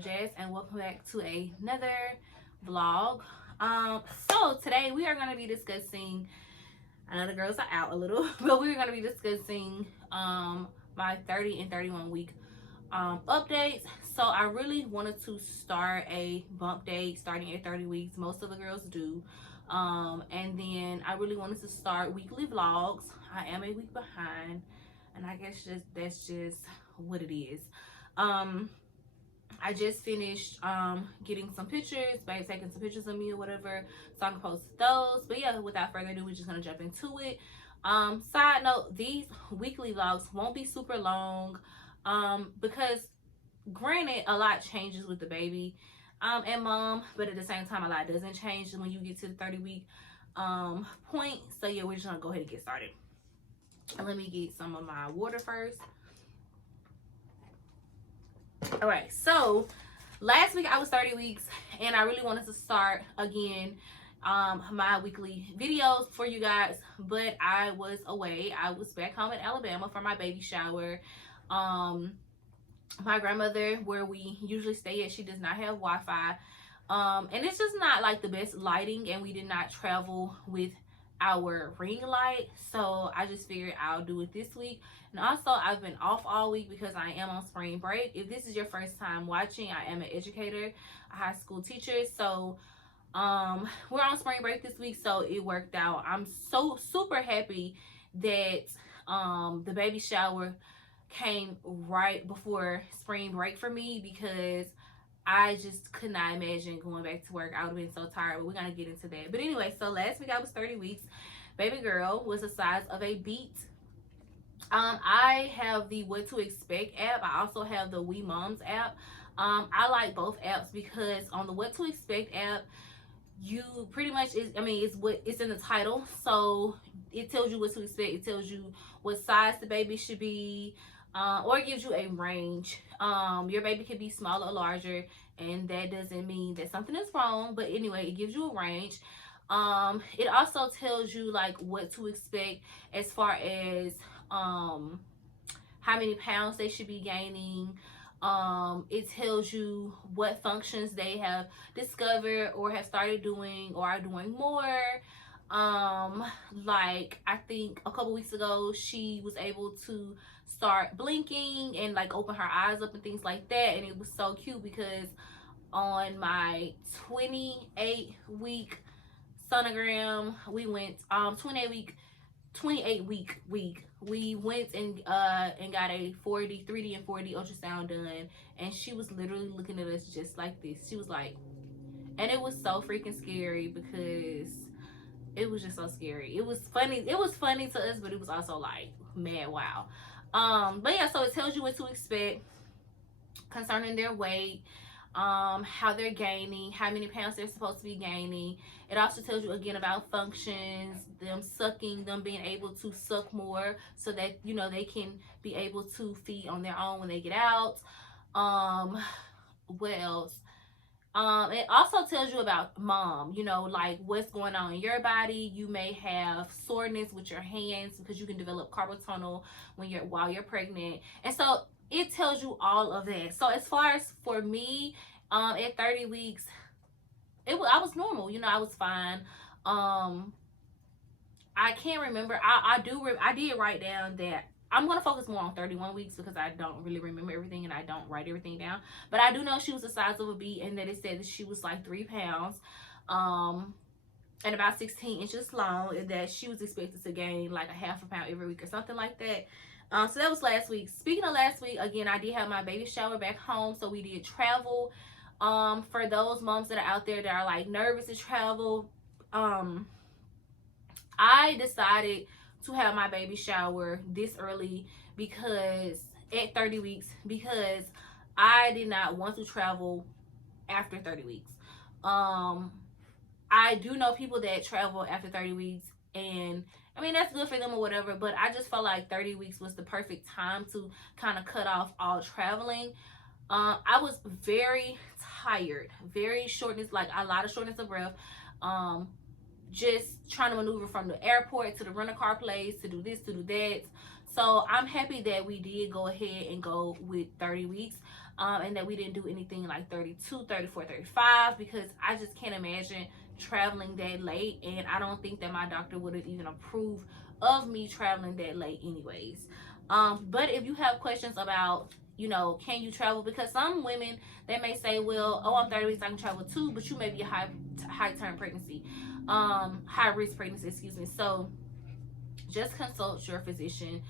Jazz, and welcome back to another vlog. So today we are going to be discussing, I know the girls are out a little, but we're going to be discussing my 30 and 31 week updates. So I really wanted to start a bump date starting at 30 weeks. Most of the girls do. And then I really wanted to start weekly vlogs. I am a week behind, and I guess that's just what it is. I just finished getting some pictures, taking some pictures of me or whatever, so I can post those. But yeah, without further ado, we're just gonna jump into it. Side note, these weekly vlogs won't be super long, because granted, a lot changes with the baby and mom, but at the same time, a lot doesn't change when you get to the 30-week point. So yeah, we're just gonna go ahead and get started. And let me get some of my water first. All right, so last week I was 30 weeks, and I really wanted to start again my weekly videos for you guys, but I was away. I was back home in Alabama for my baby shower. My grandmother, where we usually stay at, she does not have Wi-Fi, and it's just not like the best lighting, and we did not travel with our ring light, so I just figured I'll do it this week. And also, I've been off all week because I am on spring break. If this is your first time watching, I am an educator, a high school teacher, so we're on spring break this week, so it worked out. I'm so super happy that the baby shower came right before spring break for me, because I just could not imagine going back to work. I would have been so tired, but we're gonna get into that. But anyway, so last week I was 30 weeks. Baby girl was the size of a beet. I have the What to Expect app. I also have the We Moms app. I like both apps because on the What to Expect app, you pretty much it's in the title, so it tells you what to expect. It tells you what size the baby should be, or it gives you a range. Your baby could be smaller or larger, and that doesn't mean that something is wrong, but anyway, it gives you a range. It also tells you like what to expect as far as how many pounds they should be gaining. It tells you what functions they have discovered or have started doing or are doing more. Like I think a couple weeks ago she was able to start blinking and like open her eyes up and things like that, and it was so cute because on my 28-week sonogram we went 28 week we went and got a 3D and 4D ultrasound done, and she was literally looking at us just like this. She was like, and it was so freaking scary because it was just so scary. It was funny to us, but it was also like mad wow. But yeah, so it tells you what to expect concerning their weight, how they're gaining, how many pounds they're supposed to be gaining. It also tells you again about functions, them sucking, them being able to suck more so that they can be able to feed on their own when they get out. What else? It also tells you about mom, like what's going on in your body. You may have soreness with your hands because you can develop carpal tunnel while you're pregnant, and so it tells you all of that. So as far as for me, at 30 weeks, I was normal. I was fine. I can't remember. I did write down that I'm going to focus more on 31 weeks because I don't really remember everything and I don't write everything down. But I do know she was the size of a beet, and that it said that she was like 3 pounds and about 16 inches long, and that she was expected to gain like a half a pound every week or something like that. So that was last week. Speaking of last week, again, I did have my baby shower back home, so we did travel. For those moms that are out there that are like nervous to travel, I decided to have my baby shower this early because at 30 weeks, because I did not want to travel after 30 weeks. I do know people that travel after 30 weeks, and I mean that's good for them or whatever, but I just felt like 30 weeks was the perfect time to kind of cut off all traveling. I was very tired, very shortness, like a lot of shortness of breath. Just trying to maneuver from the airport to the rental car place to do this, to do that. So I'm happy that we did go ahead and go with 30 weeks. and that we didn't do anything like 32, 34, 35, because I just can't imagine traveling that late, and I don't think that my doctor would have even approved of me traveling that late anyways. But if you have questions about, you know, can you travel, because some women, they may say, well, oh, I'm 30 weeks, I can travel too, but you may be a high term pregnancy, high risk pregnancy, excuse me. So just consult your physician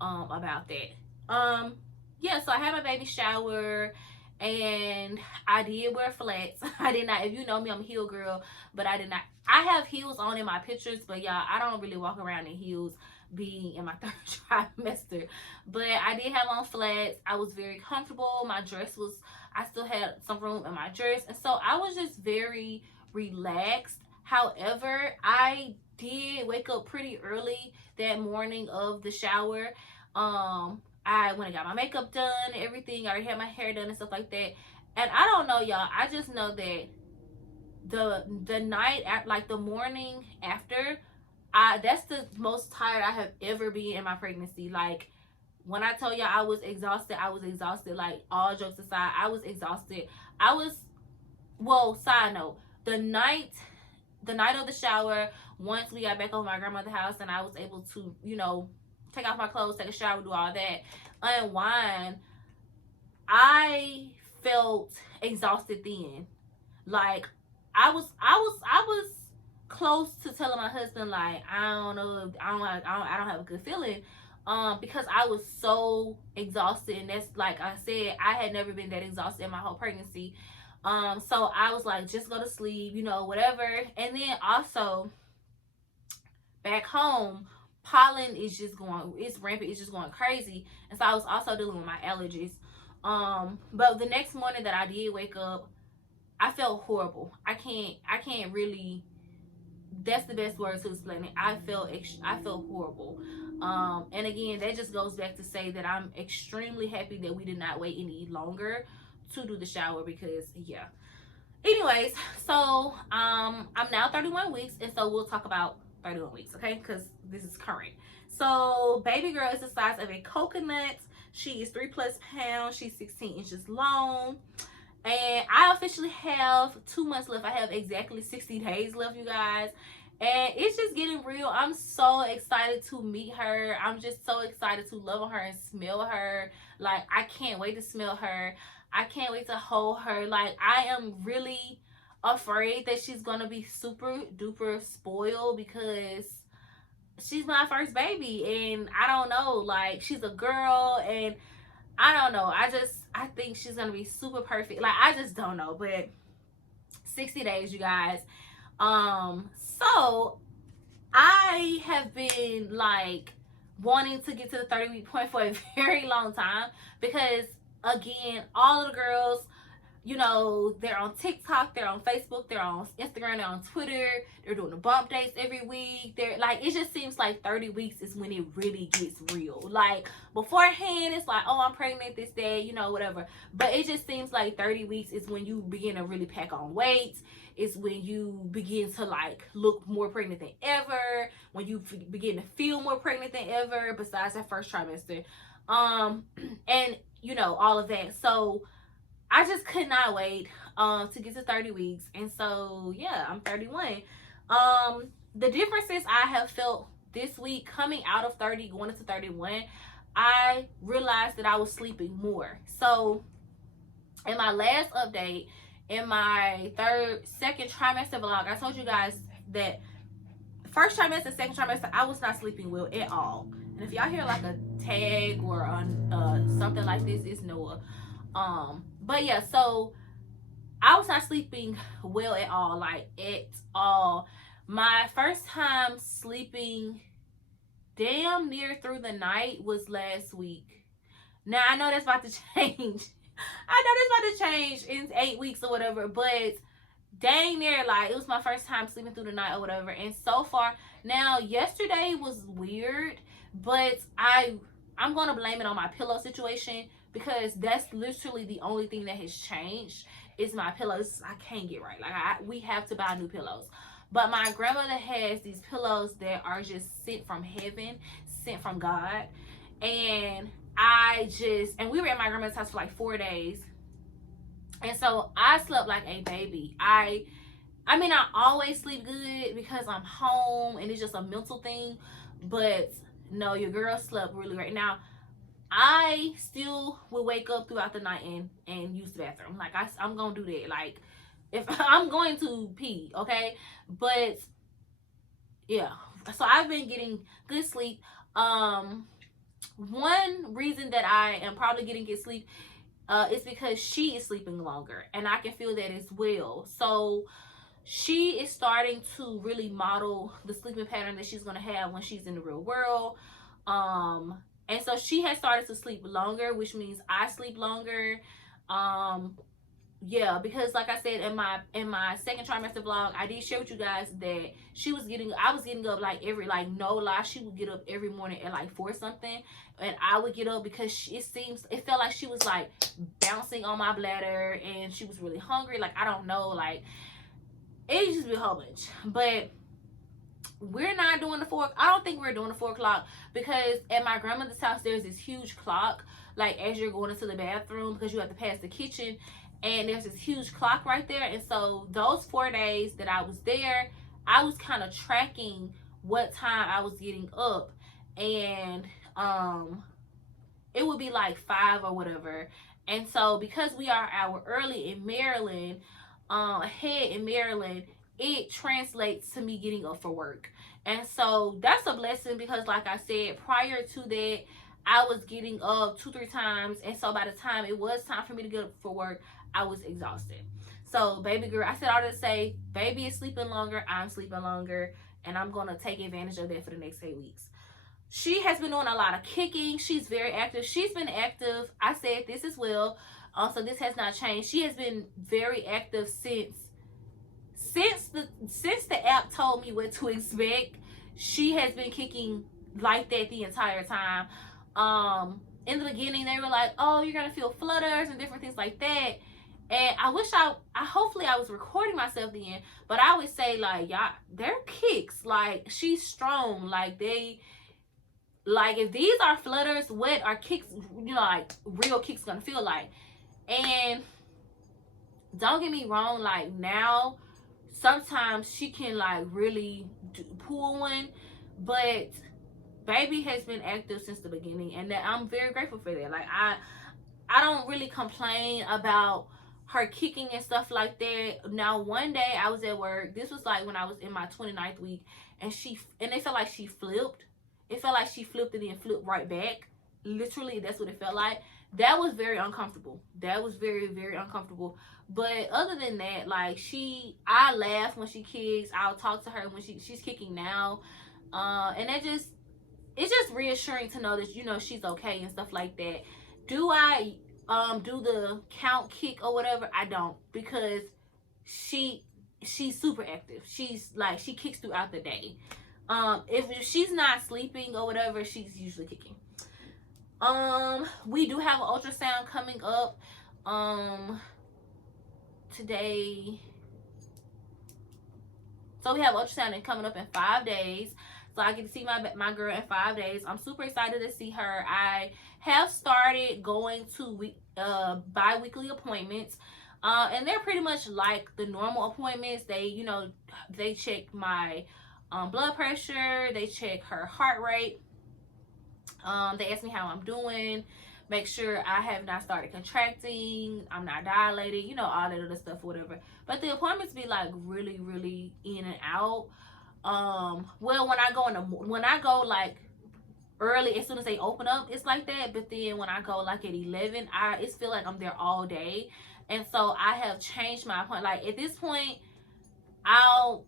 about that. Yeah, so I had my baby shower, and I did wear flats. I did not, if you know me, I'm a heel girl, but I did not. I have heels on in my pictures, but y'all, I don't really walk around in heels being in my third trimester. But I did have on flats. I was very comfortable. My dress was, I still had some room in my dress, and so I was just very relaxed. However, I did wake up pretty early that morning of the shower. I went and got my makeup done, everything. I already had my hair done and stuff like that. And I don't know, y'all. I just know that the night, like the morning after, that's the most tired I have ever been in my pregnancy. Like, when I tell y'all I was exhausted, I was exhausted. Like, all jokes aside, I was exhausted. Well, side note, the night of the shower, once we got back over my grandmother's house and I was able to, you know, take off my clothes, take a shower, do all that, unwind, I felt exhausted then. Like, I was close to telling my husband, like, I don't know, I don't have a good feeling, because I was so exhausted. And that's, like I said, I had never been that exhausted in my whole pregnancy. So I was like, just go to sleep, you know, whatever. And then also back home, pollen is just going, it's rampant, it's just going crazy. And so I was also dealing with my allergies. But the next morning that I did wake up, I felt horrible. I can't really, that's the best word to explain it. I felt horrible. And again, that just goes back to say that I'm extremely happy that we did not wait any longer to do the shower, because yeah. Anyways, so I'm now 31 weeks, and so we'll talk about 31 weeks, okay? Because this is current. So baby girl is the size of a coconut. She is 3+ pounds. She's 16 inches long. And I officially have 2 months left. I have exactly 60 days left, you guys. And it's just getting real. I'm so excited to meet her. I'm just so excited to love on her and smell her. Like, I can't wait to smell her. I can't wait to hold her. Like, I am really afraid that she's gonna be super duper spoiled, because she's my first baby, and I don't know, like, she's a girl, and I don't know, I think she's gonna be super perfect. Like, I just don't know. But 60 days, you guys. So I have been like wanting to get to the 30-week point for a very long time, because again, all of the girls, you know, they're on TikTok, they're on Facebook, they're on Instagram, they're on Twitter, they're doing the bump dates every week. They're like, it just seems like 30 weeks is when it really gets real. Like, beforehand, it's like, oh, I'm pregnant this day, you know, whatever. But it just seems like 30 weeks is when you begin to really pack on weight. It's when you begin to like look more pregnant than ever, when you begin to feel more pregnant than ever, besides that first trimester. And you know, all of that. So I just could not wait to get to 30 weeks. And so yeah, I'm 31. The differences I have felt this week coming out of 30 going into 31, I realized that I was sleeping more. So in my last update, in my second trimester vlog, I told you guys that first trimester, second trimester, I was not sleeping well at all. And if y'all hear like a tag or something like this, it's Noah. But yeah, so I was not sleeping well at all, like at all. My first time sleeping damn near through the night was last week. Now I know that's about to change. I know this about to change in 8 weeks or whatever, but dang near, like, it was my first time sleeping through the night or whatever. And so far, now yesterday was weird, but I'm gonna blame it on my pillow situation, because that's literally the only thing that has changed is my pillows. I can't get right. Like, we have to buy new pillows. But my grandmother has these pillows that are just sent from heaven, sent from God. And we were at my grandmother's house for like 4 days. And so I slept like a baby. I mean, I always sleep good because I'm home and it's just a mental thing. But no, your girl slept really great. Now, I still will wake up throughout the night and use the bathroom. Like, I'm going to do that. Like, if I'm going to pee, okay? But, yeah. So, I've been getting good sleep. One reason that I am probably getting good sleep is because she is sleeping longer. And I can feel that as well. So, she is starting to really model the sleeping pattern that she's going to have when she's in the real world. And so she has started to sleep longer, which means I sleep longer. um yeah, because like I said in my second trimester vlog, I did share with you guys that I was getting up like every, like, no lie, she would get up every morning at like 4 something, and I would get up because it felt like she was like bouncing on my bladder and she was really hungry. Like, I don't know, like, it used to be a whole bunch. But we're not doing the 4, I don't think we're doing the 4 o'clock, because at my grandmother's house there's this huge clock, like, as you're going into the bathroom, because you have to pass the kitchen, and there's this huge clock right there. And so those 4 days that I was there, I was kind of tracking what time I was getting up, and it would be like 5 or whatever. And so because we are an hour early in Maryland, ahead in Maryland, it translates to me getting up for work. And so that's a blessing, because like I said, prior to that, I was getting up 2-3 times. And so by the time it was time for me to get up for work, I was exhausted. So baby girl, I said all to say, baby is sleeping longer, I'm sleeping longer, and I'm going to take advantage of that for the next 8 weeks. She has been doing a lot of kicking. She's very active. She's been active. I said this as well. So this has not changed. She has been very active since the app told me what to expect. She has been kicking like that the entire time. In the beginning they were like, oh, you're gonna feel flutters and different things like that. And I hopefully I was recording myself then, but I would say, like, y'all, their kicks, like, she's strong. Like, if these are flutters, what are kicks, like, real kicks gonna feel like? And don't get me wrong, like, now sometimes she can, like, really pull one, but baby has been active since the beginning, and that I'm very grateful for that. Like, I don't really complain about her kicking and stuff like that. Now, one day I was at work. This was like when I was in my 29th week, and it felt like she flipped. It felt like she flipped it and flipped right back. Literally, that's what it felt like. That was very uncomfortable. That was very, very uncomfortable. But other than that, like, I laugh when she kicks. I'll talk to her when she's kicking now. And it's just reassuring to know that, she's okay and stuff like that. Do I do the count kick or whatever? I don't, because she's super active. She's like, she kicks throughout the day. If she's not sleeping or whatever, she's usually kicking. We do have an ultrasound coming up today. So we have ultrasound coming up in 5 days. So I get to see my girl in 5 days. I'm super excited to see her. I have started going to bi-weekly appointments. And they're pretty much like the normal appointments. They check my blood pressure. They check her heart rate. They ask me how I'm doing. Make sure I have not started contracting. I'm not dilated. All that other stuff, whatever. But the appointments be like really, really in and out. Well, when I go like early, as soon as they open up, it's like that. But then when I go like at 11, it feel like I'm there all day. And so I have changed my appointment. Like, at this point, I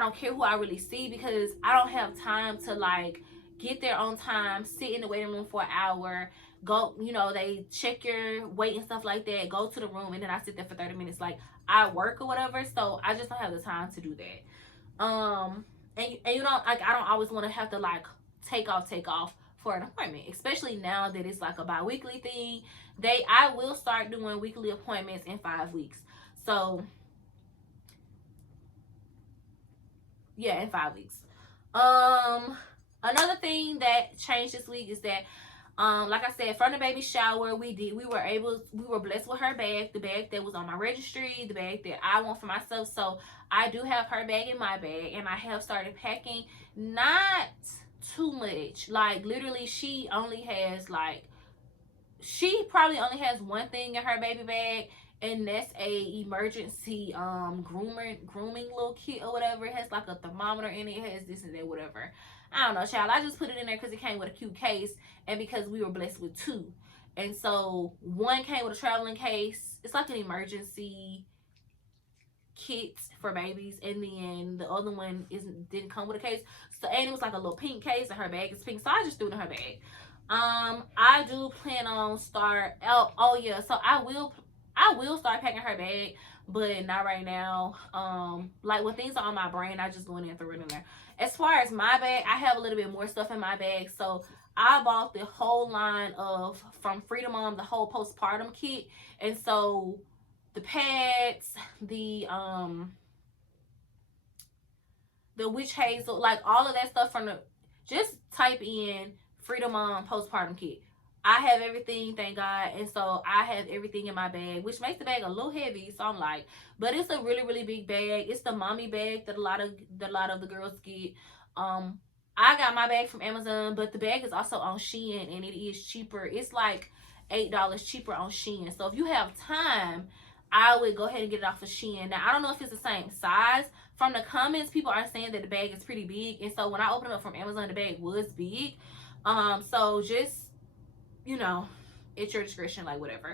don't care who I really see, because I don't have time to, like, get there on time, sit in the waiting room for an hour, go, they check your weight and stuff like that, go to the room, and then I sit there for 30 minutes. Like, I work or whatever, so I just don't have the time to do that. And I don't always want to have to, like, take off for an appointment, especially now that it's like a bi-weekly thing. I will start doing weekly appointments in 5 weeks. So yeah, in 5 weeks. Another thing that changed this week is that Like I said, from the baby shower, we were blessed with her bag, the bag that was on my registry, the bag that I want for myself. So I do have her bag in my bag, and I have started packing. Not too much. Like literally, she probably only has one thing in her baby bag, and that's a emergency grooming little kit or whatever. It has like a thermometer in it, it has this and that, whatever. I don't know, child. I just put it in there because it came with a cute case, and because we were blessed with two. And so one came with a traveling case. It's like an emergency kit for babies, and then the other one didn't come with a case. So, and it was like a little pink case, and her bag is pink, so I just threw it in her bag. I do plan on oh yeah, so I will start packing her bag, but not right now. Like when things are on my brain, I just go in there and throw it in there. As far as my bag, I have a little bit more stuff in my bag. So I bought the whole line from Freedom Mom, the whole postpartum kit. And so the pads, the witch hazel, like all of that stuff just type in Freedom Mom postpartum kit. I have everything, thank God. And so I have everything in my bag, which makes the bag a little heavy. So I'm like, but it's a really, really big bag. It's the mommy bag that a lot of the girls get. I got my bag from Amazon, but the bag is also on Shein, and it is cheaper. It's like $8 cheaper on Shein. So if you have time, I would go ahead and get it off of Shein. Now, I don't know if it's the same size. From the comments, people are saying that the bag is pretty big. And so when I opened it up from Amazon, the bag was big. So just, at your discretion, like whatever.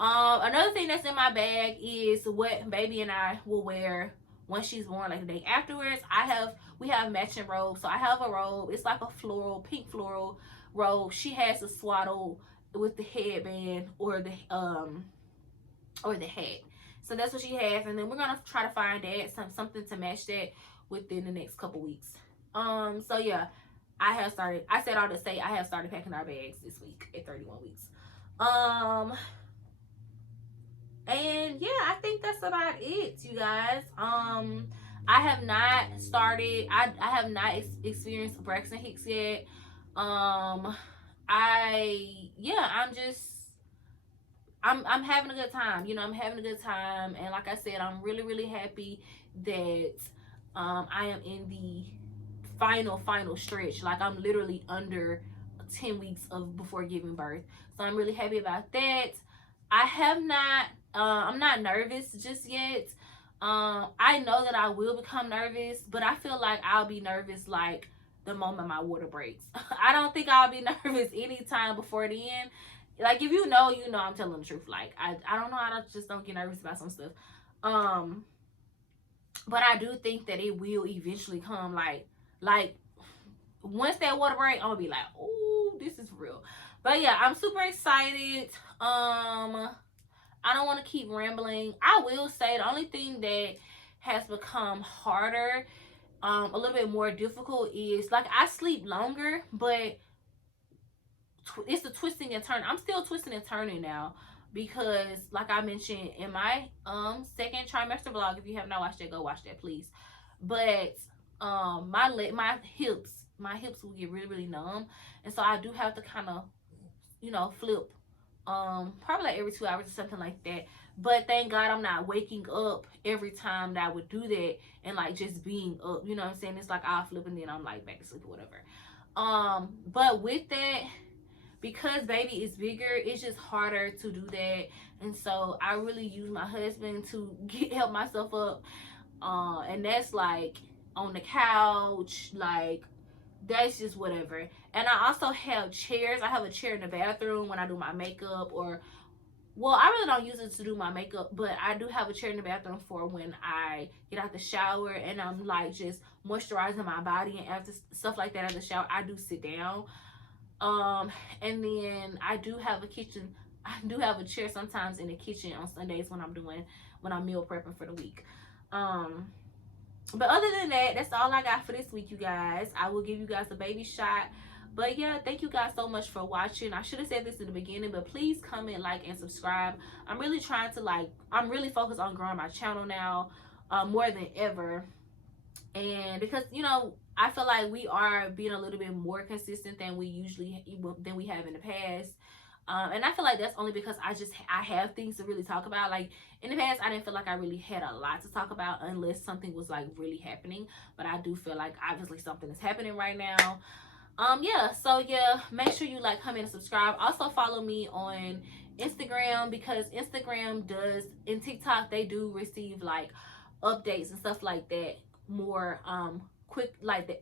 Another thing that's in my bag is what baby and I will wear once she's born, like the day afterwards. We have matching robes. So I have a robe. It's like a pink floral robe. She has a swaddle with the headband or the hat. So that's what she has, and then we're gonna try to find that something to match that within the next couple weeks. So yeah, I have started packing our bags this week at 31 weeks. And yeah, I think that's about it, you guys. I have not experienced Braxton Hicks yet. I'm having a good time. I'm having a good time, and like I said, I'm really, really happy that I am in the final stretch. Like I'm literally under 10 weeks before giving birth, so I'm really happy about that. I'm not nervous just yet. I know that I will become nervous, but I feel like I'll be nervous like the moment my water breaks. I don't think I'll be nervous anytime before the end. Like if you know I'm telling the truth. Like I don't know, I just don't get nervous about some stuff. But I do think that it will eventually come. Like once that water break, I'm gonna be like, oh, this is real. But yeah, I'm super excited. I don't want to keep rambling. I will say the only thing that has become harder, a little bit more difficult is like I sleep longer, but it's the twisting and turning. I'm still twisting and turning now because like I mentioned in my second trimester vlog, if you have not watched that, go watch that, please. But my hips will get really, really numb, and so I do have to kind of flip probably like every 2 hours or something like that. But thank God I'm not waking up every time that I would do that and like just being up, you know what I'm saying? It's like I'll flip and then I'm like back to sleep or whatever. But with that, because baby is bigger, it's just harder to do that. And so I really use my husband to help myself up, and that's like on the couch, like that's just whatever. And I also have chairs. I have a chair in the bathroom when I do my makeup, I really don't use it to do my makeup, but I do have a chair in the bathroom for when I get out the shower and I'm like just moisturizing my body, and after stuff like that after the shower, I do sit down. And then I do have a chair sometimes in the kitchen on Sundays when I'm meal prepping for the week. But other than that, that's all I got for this week, you guys. I will give you guys a baby shot. But yeah, thank you guys so much for watching. I should have said this in the beginning, but please comment, like, and subscribe. I'm really focused on growing my channel now, more than ever. And because, you know, I feel like we are being a little bit more consistent than we have in the past. And I feel like that's only because I have things to really talk about. Like in the past, I didn't feel like I really had a lot to talk about unless something was like really happening. But I do feel like obviously something is happening right now. Yeah, so yeah, make sure you like, comment, and subscribe. Also follow me on Instagram, because Instagram does, and TikTok, they do receive like updates and stuff like that more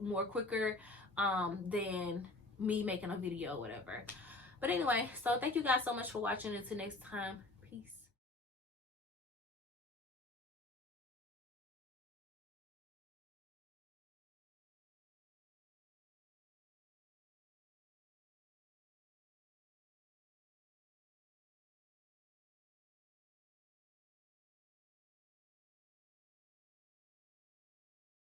more quicker than me making a video or whatever. But anyway, so thank you guys so much for watching. Until next time,